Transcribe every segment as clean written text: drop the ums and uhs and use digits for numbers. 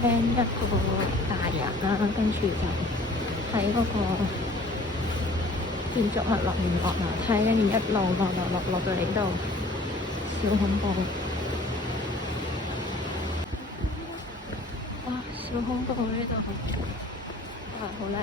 聽一個大人啦，跟住就喺嗰個建築物落面落樓梯，跟住一路落到嚟呢度，小恐怖！哇，小恐怖呢度，哇，好靚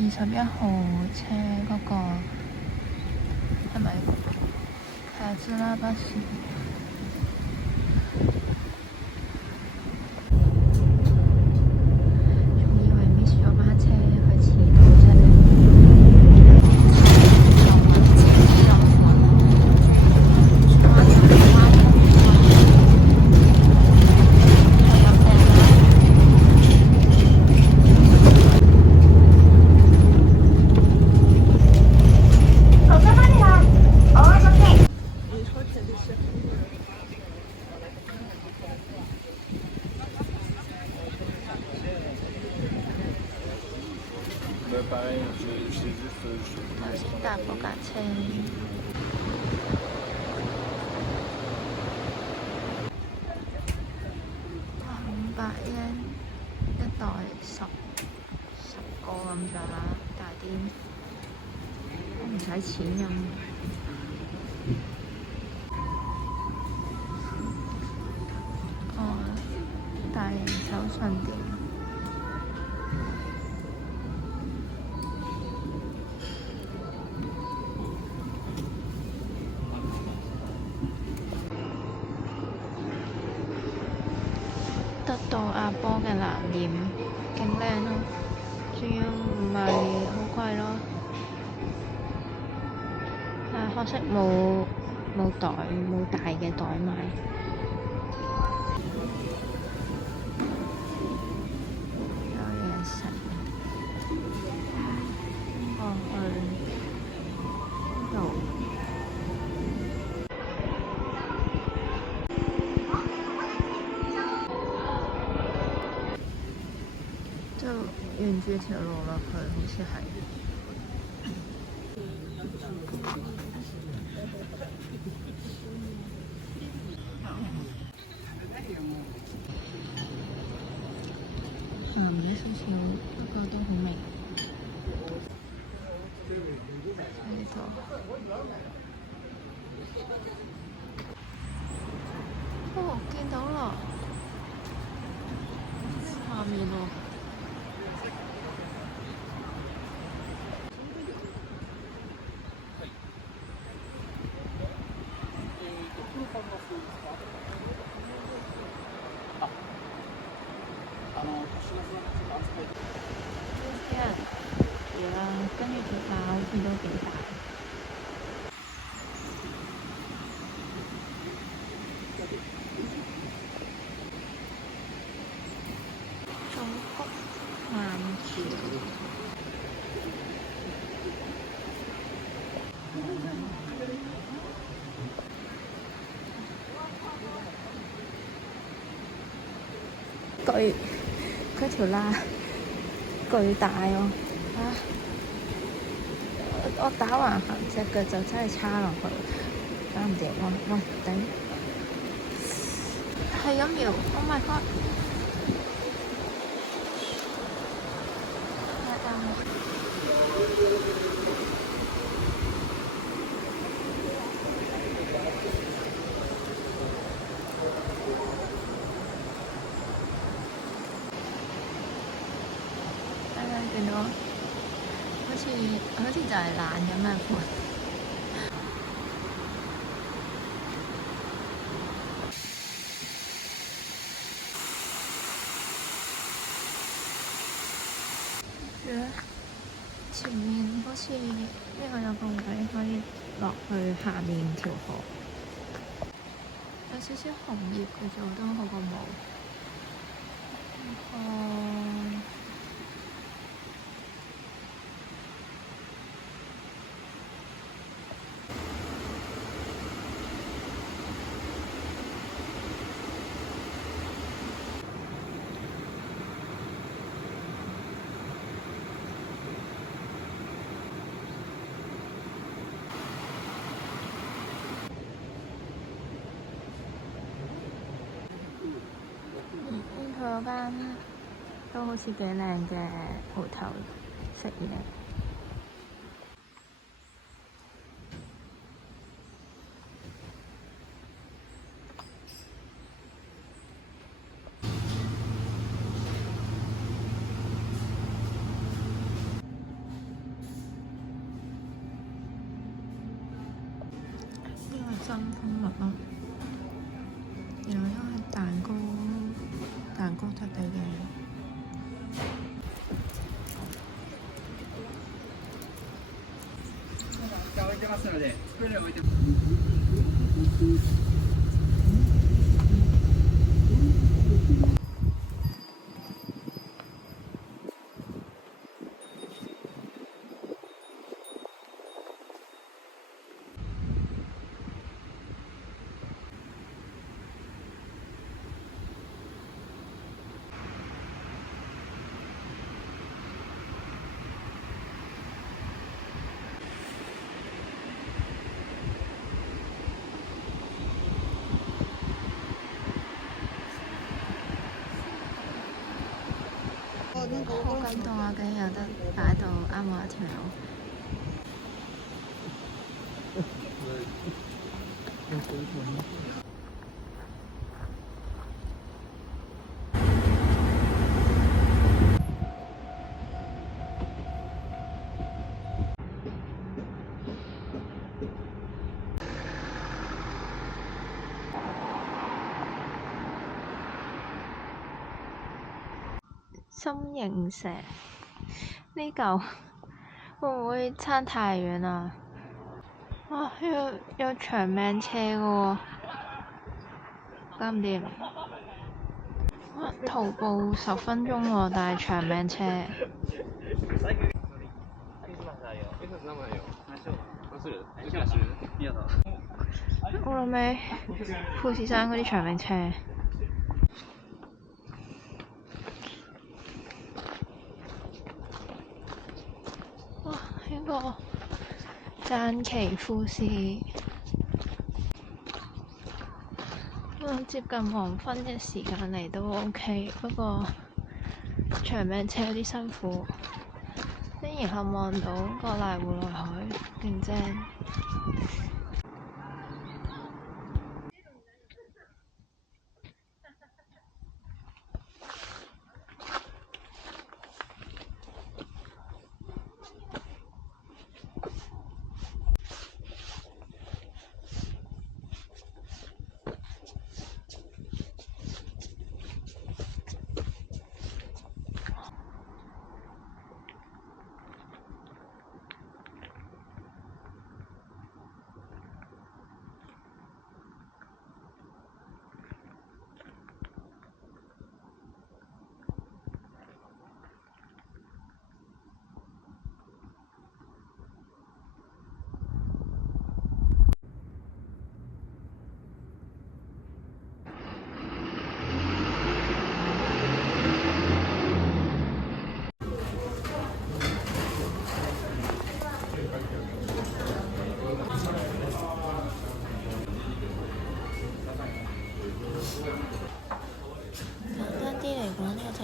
！21號車嗰個係咪卡茲拉巴士？仲以為 miss 咗班車，佢遲到啫。頭先搭嗰架車500yen一袋十個咁樣啦，大啲我唔使錢飲。大型手信店。得到阿波嘅藍染，勁靚咯，仲要唔係好貴咯，但係可惜冇大嘅袋買。有嘢食，我去呢度。就沿住條路落去，好似係。有少少，不過都好味。呢度。哦，見到啦，下面喎。跟住條馬好似都幾大。中谷慢橋。佢條罅巨大喎，我打橫行隻腳就真係叉落去，搞唔掂喎！喂，頂，係咁搖 ，Oh my god！見到。就係懶咁嘅款。前面好似呢個有個位可以落去下面條河，有少少紅葉嘅啫，都好過冇。佢嗰間都好似幾靚嘅鋪頭食嘢。呢個真蜂蜜咯，然後呢個係蛋糕質地嘅。好感動啊！竟然有得擺到啱我一條友。心形蛇呢嚿會唔會差太遠啊？哇！有長命車嘅喎，搞唔掂。徒步10分鐘喎，但係長命車。我諗起富士山嗰啲長命車。哇！呢個讚岐富士，接近黃昏嘅時間嚟都 OK， 不過長命車有啲辛苦。然後望到個瀨戶內海，勁正。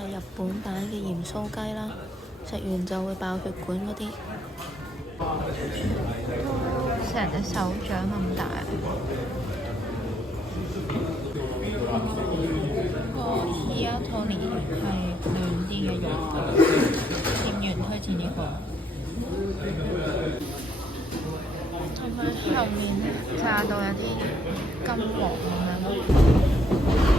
日本版嘅鹽酥雞啦，食完就會爆血管嗰啲，成隻手掌咁大。個伊亞托尼係嫩啲嘅肉，店員推薦呢個。同埋後面炸到有啲金黃咁樣。